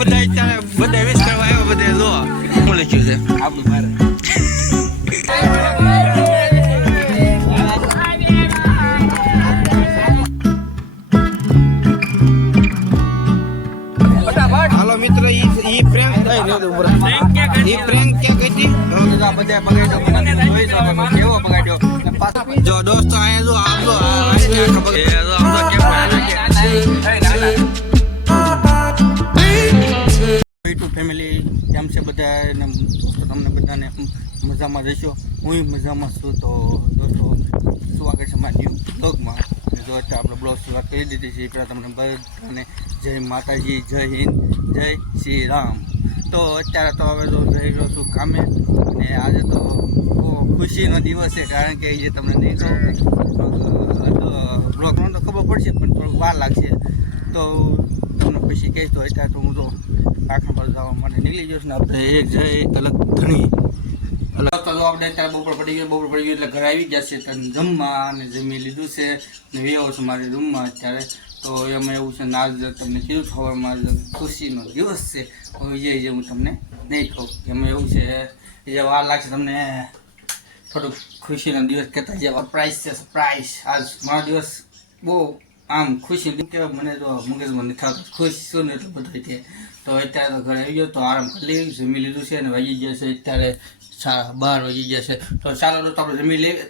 બધા બધા વિશ કરવા આવ્યા બધા લખ્યું છે. મજામાં રહેશો હું મજામાં છું તો દોસ્તો, સ્વાગત છે મારા ન્યૂ બ્લોગમાં જો અત્યારે આપણે બ્લોગ શરૂઆત કરી દીધી છે પહેલાં તમને બધાને જય માતાજી, જય હિન્દ, જય શ્રી રામ. તો અત્યારે તો હવે તો જઈ રહ્યો છું કામે. અને આજે તો ખુશીનો દિવસ છે, કારણ કે એ તમને નહીં કહું બ્લોગમાં તો ખબર પડશે, પણ થોડુંક વાર લાગશે. તો તમને પછી કહીશ તો અત્યારે તો હું તો આખા પર જવા માટે નીકળી જઈશ ને આપણે એક જય અલગ ધણી. તો આપણે અત્યારે બપોર પડી ગયો, બપોર પડી ગયો એટલે ઘરે આવી ગયા છે તો જમવા અને જમી લીધું છે. ને વ્યવ છું મારી રૂમમાં અત્યારે. તો એમાં એવું છે નાજ તમને કીધું ખબરમાં ખુશીનો દિવસ છે. જે જે હું તમને નહીં કહું. એમાં એવું છે જે વાર લાગશે તમને થોડુંક ખુશીનો દિવસ કહેતા જે સરપ્રાઈઝ છે સરપ્રાઈઝ આજ મારો દિવસ બહુ આમ ખુશી કહેવાય. મને તો મગજમાં નથી થતું ખુશ છું ને એટલું બધું છે તો અત્યારે તો ઘરે આવી ગયો, તો આરામ કરી લઈ, જમી લીધું છે અને વાગી ગયો છે અત્યારે. સાડા બાર વાગી ગયા છે. તો ચાલો, તો આપણે જમી લઈએ.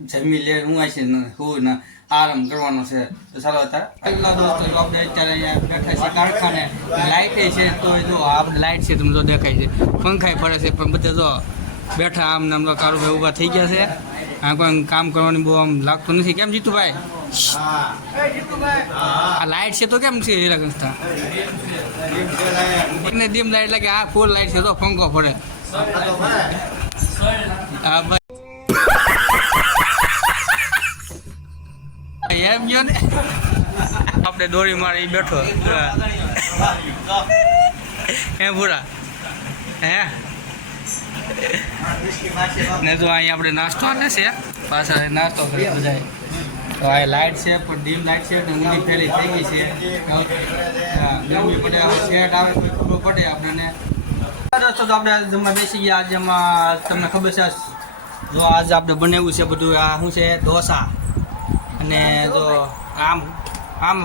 જમી લે, હું છે હું ના આરામ કરવાનો છે. તો ચાલો પહેલા દોસ્તો આપણે અત્યારે અહીંયા બેઠા છે કારખાને. લાઇટ છે, તો જો આપણે લાઇટ છે, તમને જો દેખાય છે. પંખાય પડે છે, પણ બધા જો બેઠા આમ નામ તો કારુભાઈ ઊભા થઈ ગયા છે. આ કોઈ કામ કરવાની બહુ આમ લાગતું નથી. કેમ જીતુભાઈ? આ લાઇટ છે તો કેમ છે હીરા સંસ્થા એકને ડીમ લાઇટ લાગે, આ ફૂલ લાઇટ છે તો પંખો ફરે હા એમ ગયો ને. આપણે દોરી મારી બેઠો. એમ પૂરા. હે? ને તો અહીં આપણે નાસ્તો ને છે પાછળ નાસ્તો કરી જાય. તો આ લાઇટ છે, પણ ડીમ લાઇટ છે ને ઊંધી ફેરી થઈ ગઈ છે. ગરમી પડે શેડ આવે તો ખબર પડે આપણને. દોસ્તો, તો આપણે જમવા બેસી ગયા. આજે તમને ખબર છે, જો આજે આપણે બનાવ્યું છે બધું. આ શું છે? ઢોસા. અને જો આમ આમ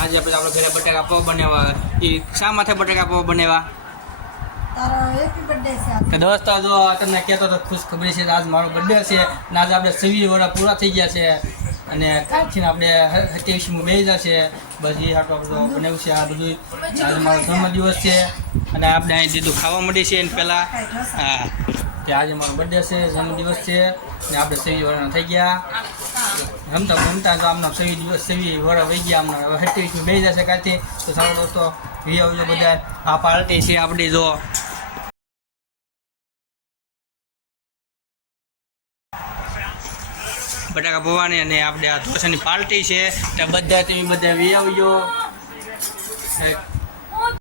આજે આપણે આપણે ઘરે બટાકા પાવ બનાવ્યા એ શા માથે બટાકા પાવ બનાવ્યા? દોસ્તો, જો તમને કહેતો તો ખુશ ખબર છે આજ મારો બર્થડે છે અને આજે આપણે સવી વર્ષ પૂરા થઈ ગયા છે. અને કાલથી આપણે સત્યાવીસમું બે હજાર છે. એ હાટું આપણે બનાવ્યું છે. આ બધું આજે મારો જન્મદિવસ છે. અને આપણે અહીં દીધું ખાવા મળી છે. પહેલાં હા, કે આજે મારો બર્થડે છે જન્મદિવસ છે. ને આપણે સવી વર્ષના થઈ ગયા. રમતા રમતા તો આમના સવી દિવસ, સવી વર્ષ વહી ગયા આમના. હવે સત્યાવીસમું બે હજાર છે કાલથી. તો સારો દોસ્તો વી આવજો બધા આ પાર્ટી છે આપણી, જો. બટાકા પૌવાની અને આપણે આ ઢોસાની પાર્ટી છે. તો બધા તમે બધા વી આવજો.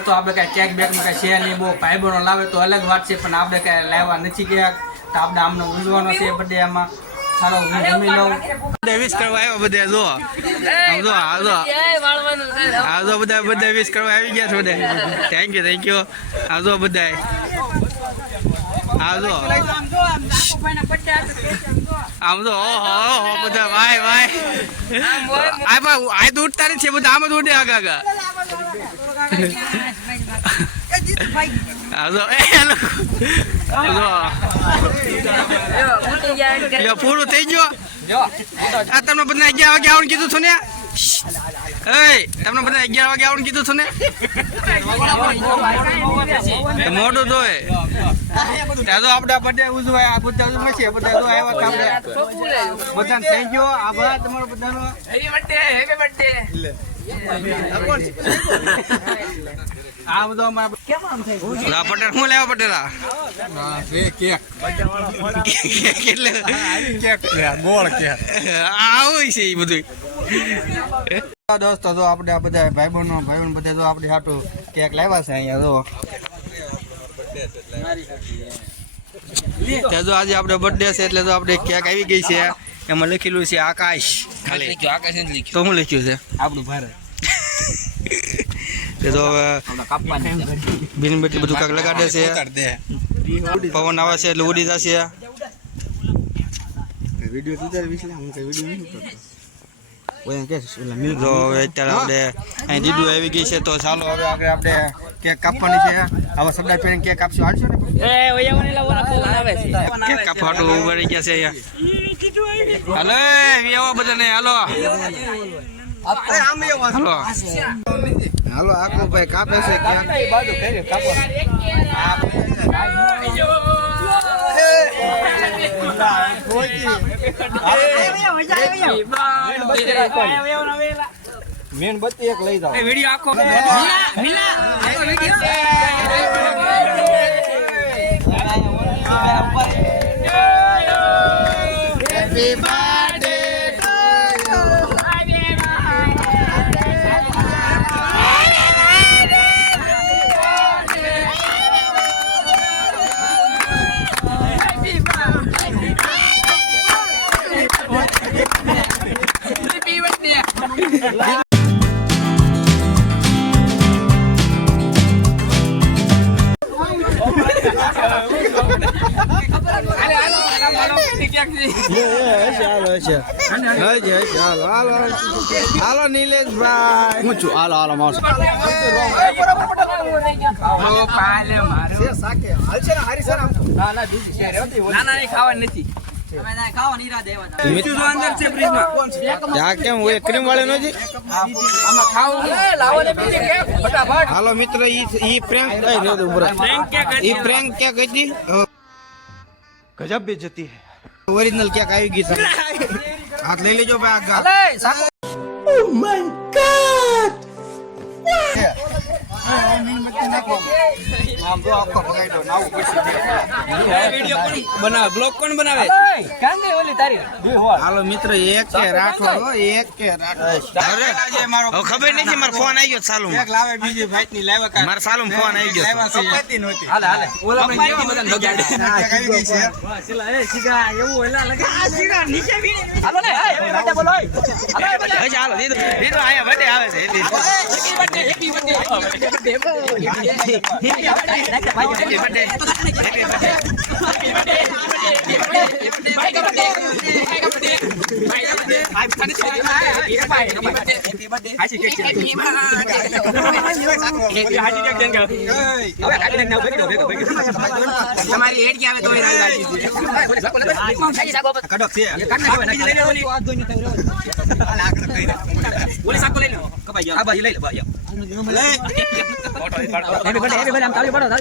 તો આપણે કાંઈ કેક બેકમાં કાંઈ છે નહીં બહુ ભાઈબંધો લાવે તો અલગ વાત છે પણ આપણે કાંઈ લાવવા નથી ગયા. તો આપણે આમને ઉજવાનો છે બધે આમાં. ચાલો હું જમી લઉં. બધા વિશ કરવા આવ્યો બધા જો આમ જો આ જો આ બધા બધા વિશ કરવા આવી ગયા છે બધા. થેન્ક યુ થેન્ક યુ આવજો જો બધા. આવજો આમ તો ઓહો બધા ભાઈ ભાઈ આ ભાઈ આ તો ઉઠતા છે બધા આમ ઉડે આગા આગા. પૂરું થઈ ગયો. આ તમને બધા આવવાનું કીધું છું ને? તમને બધા અગિયાર વાગે આવવાનું કીધું છું ને? મોઢું ધોય. ત્યાં આપડા બધા ઉજવાય આ બધા ઉજવે છે બધા જો આવ્યા આપણે બધાને થેન્ક યુ આભાર તમારો બધાનો. આ બધો કેટલે આવું છે એ બધું દોસ્તો જો આપણે આ બધા ભાઈ બહેનો ભાઈ બહેન બધા જો આપણે હાટું કેક લાવ્યા છે અહીંયા જો. ત્યાં જો આજે આપણે બર્થડે છે એટલે તો આપણે કેક આવી ગઈ છે એમાં લખેલું છે આકાશ ખાલી. આકાશ તો શું લખ્યું છે? આપણું ભારત. તે તો હવે બીનબેટી બધું કાંક લગાડે છે. પવન આવે છે એટલે ઉડી જશે. વીડિયો તું તારે વિશે હું વીડિયો નહીં કરતો ઓય તો હવે અત્યારે આપણે અહીં દીદુ આવી ગઈ છે તો ચાલો હવે આપણે આપણે કેક કાપવાની છે. હવે સરદાર પહેરીને કેક કાપશું હાલશો ને કેક કાપવાનું ઊભા ગયા છે અહીંયા. હાલો એ બધાને. હાલો. હાલો. હાલો આકુ ભાઈ કાપે છે ક્યાં? મીણબત્તી એક લઈ જાઓ. વીડિયો આખો મિલા મિલા આખો હાલો હાલો નિલેશભાઈ. હું છું? મિત્ર ઈ ઈ પ્રેન્ક કઈ રે ઈ પ્રેન્ક ક્યાં હતી. ગજબ બેજતી હે. ઓરિજિનલ ક્યાંક આવી ગઈ છે. હાથ લઈ લેજો ભાઈ આગળ ઓ માય આખો બનાવે બ્લોગ કોણ બનાવે હાલો મિત્ર એક કે રાખો એક કે રાખો. ખબર નથી મારો ફોન આવી ગયો ચાલુ એક લાવે બીજી ભાઈ ની લાવે મારા ચાલુ ફોન આવી ગયો કપાતી નહોતી. હાલે હાલે. ઓલા મને કેવા બધાને બગાડે આવી ગઈ છે હાલો ને એ બોલો હાલો એ આયા આવે તમારી એડ કે આવે તો કડક છે ઓલી સાકો લઈ લો ગયો આ બાજુ લઈ લે પાડો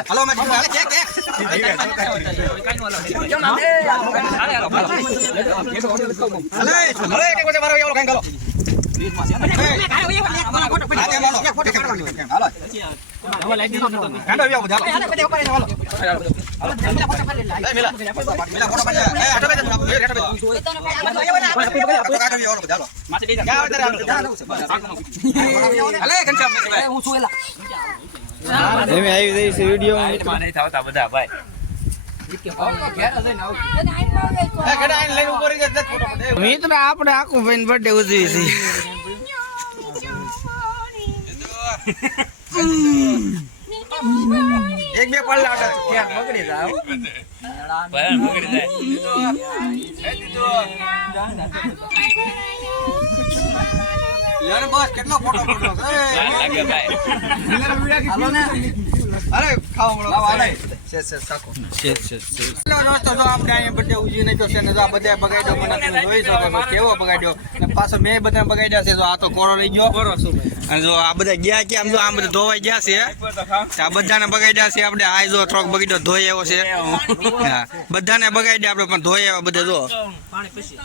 હાલો હાલો આવે જઈશ છે વિડિયો બધા ભાઈ મિત્ર આપણે આખું ભાઈ બર્થડે ઉજવી છે? એક બે પલ્લા આટા ક્યાંક બગડી જાય યાર બસ. કેટલો ફોટો ફોટો અરે ખાવા સાકો. આપણે અહીંયા છે ને આ બધા બગાડ્યો મને તમે જોઈ શકો કેવો બગાડ્યો. ને પાછો મેં બધા બગાડ્યા છે જો આ તો કોરો રહી ગયો. અને જો આ બધા ગયા કે આમ જો આમ બધા ધોવાઈ ગયા છે. આ બધાને બગાડ્યા છે આપણે આ જો થોડોક બગડ્યો ધોઈ આવ્યો છે. હા બધાને બગાડ્યા આપણે પણ ધોઈ આવ્યા બધા જો.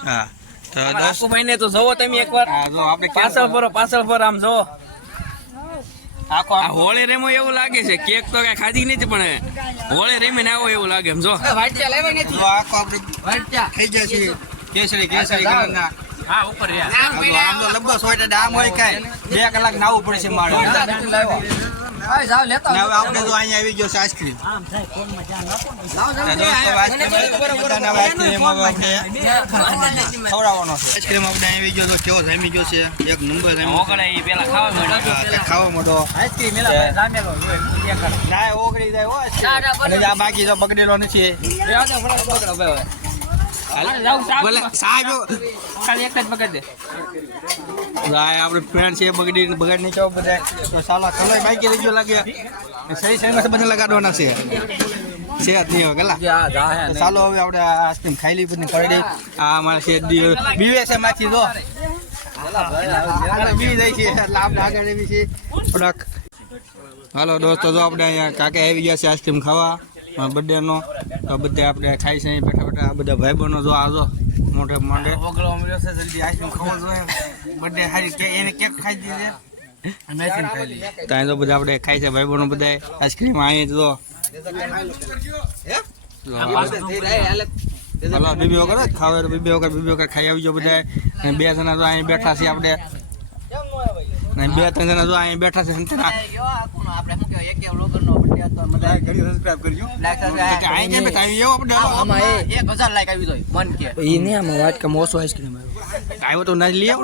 હા તો આકુભાઈ તો જોવો તમે એકવાર. હા જો આપણે પાછળ ફરો પાછળ ફરો આમ જોવો. આખો આ હોળે રેમો એવું લાગે છે. કેક તો કઈ ખાધી નથી પણ હોળે રેમીને આવો એવું લાગે એમ જો. જો આખો આપણે થઈ જાય છે કેસરી કેસરી કલરના. હા ઉપર આમ તો લંબો સોયટા આમ હોય કાંઈ. બે કલાક નાવું પડશે મારે. આપણે તો અહીંયા આવી ગયો છે આઈસ્ક્રીમ. ખવડાવવાનો છે. આઈસ્ક્રીમ આપણે આવી ગયો તો કેવો જામી ગયો છે? એક નંબર ખાવા મળ્યો છે. આ ખાવા માંડો ના ઓગળી જાય આ બાકી તો બગડેલો નથી. ભલે સાહેબ. ખાલી એક જ પકડ દે. આ આપણે ફ્રેન્ડ છે બગડી બગાડી નહીં કેવો બધા. તો સાલા કલાઈ બાઈક લઈ ગયો લાગે સહી સહી બધા લગાડવાના છે. છે જ નહીં હવે ગલા. ચાલો હવે આપણે આઈસ્ક્રીમ ખાઈ લઈ બધી કરી દઈ આ અમારે છે બીવે છે માંથી જો. આગળ બી જાય છે એટલે આપણે આગળ એવી છે. થોડાક હાલો દોસ્તો જો આપણે અહીંયા કાકે આવી ગયા છે આઈસ્ક્રીમ ખાવા બર્થડેનો તો બધા આપણે ખાઈ છે બેઠા બેઠા આ બધા ભાઈબંધો જો આ મોઢે માંડે ઓગળો મળ્યો છે જલ્દી આઈસ્ક્રીમ ખાવા જોઈએ બર્થડે હારી કે એને કેક ખાઈ દીધે અને આઈસ્ક્રીમ ખાઈ લીધી. ત્યાં તો બધા આપણે ખાઈ છે ભાઈબંધો બધા આઈસ્ક્રીમ જો. હાલો. બીબી વગર ખાવે બીબી વગર બીબી વગર ખાઈ આવી ગયો બધા બે જણા તો અહીં બેઠા છે આપણે. અને બે ત્રણ જણા જો અહીં બેઠા છે સંતરા અહીં કેમ બેઠા? અહીં એવો આપણે આવ્યો તો ના જ લઈ આવો.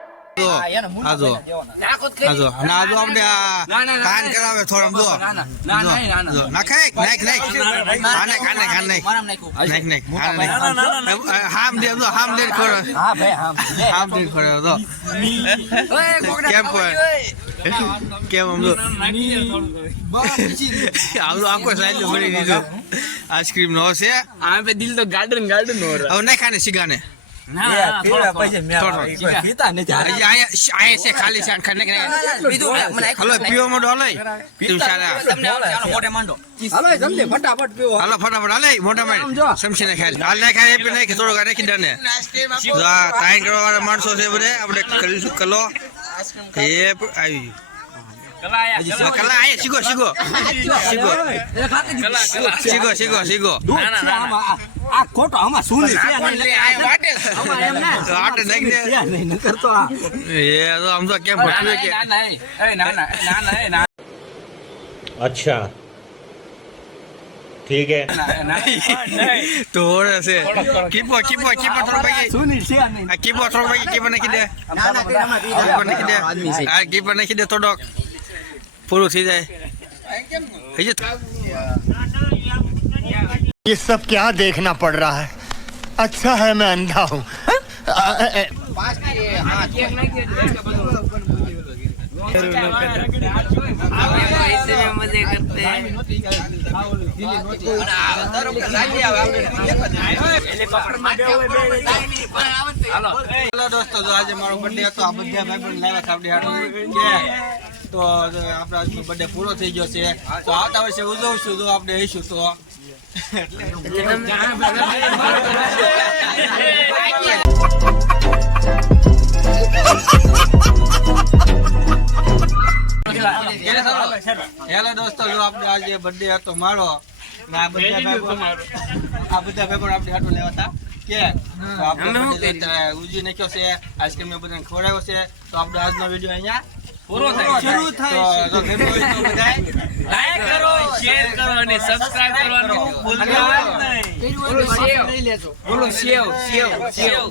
તો આજો આજો અને આજો આપણે કાન કરાવે થોડમ જો. નાખે નાખ નાખ આને કાને કાન નાખ નાખ નાખ. હામ દે જો હામ દે ખોડો. હા ભાઈ હામ હામ દે ખોડો જો. કેમ કોઈ કેમ અમલો આવડો આખો સાઈડ ફરી દીધો. આઈસ્ક્રીમ નો છે આ દિલ તો ગાર્ડન ગાર્ડન હવે ના ખાને સિગાને. માણસો છે બધે આપડે કરીશું કલો. એ આવી. ગયું. કલા આયે શીખો શીખો. શીખો. શીખો શીખો. શીખો આ ખોટો આમાં શું લે આ વાટે તો આટે નાખી દે એ તો આમ તો કેમ ભટવે કે ના ના એ ના ના ના ના એ ના अच्छा ठीक है તો હોરે છે કીપો કીપો કીપો થોડો ભાઈ આ કીપો થોડો ભાઈ કીપો નાખી દે કીપો નાખી દે આ કીપો નાખી દે થોડોક પૂરું થઈ જાય થઈ જતું ये सब क्या देखना पड़ रहा है अच्छा है मैं अंधा हूँ હેલો દોસ્તો જો આજે મારો બર્થડે હતો આ બધા ભાઈબંધ લાવ્યા હતા આપણે હાટુ કે તો જો આપણે આજનો બર્થડે પૂરો થઈ ગયો છે તો આવતા વર્ષે ઉજવશું તો આપણે હઈશું તો હેલો દોસ્તો જો આપણે આજે બર્થડે હતો મારો આ બધા ભાઈ પણ આપણે હાટુ લેવા હતા. કે તો આપણે birthday નાખ્યો છે આઈસ્ક્રીમ ને બધાને ખવડાવ્યો છે. તો આપણે આજનો વીડિયો અહીંયા પૂરો થાય. શરૂ થાય લાઈક કરો શેર કરો અને સબસ્ક્રાઇબ કરવાનું ભૂલતા નહીં. બોલો શેવ. બોલો શેવ શેવ. શેવ.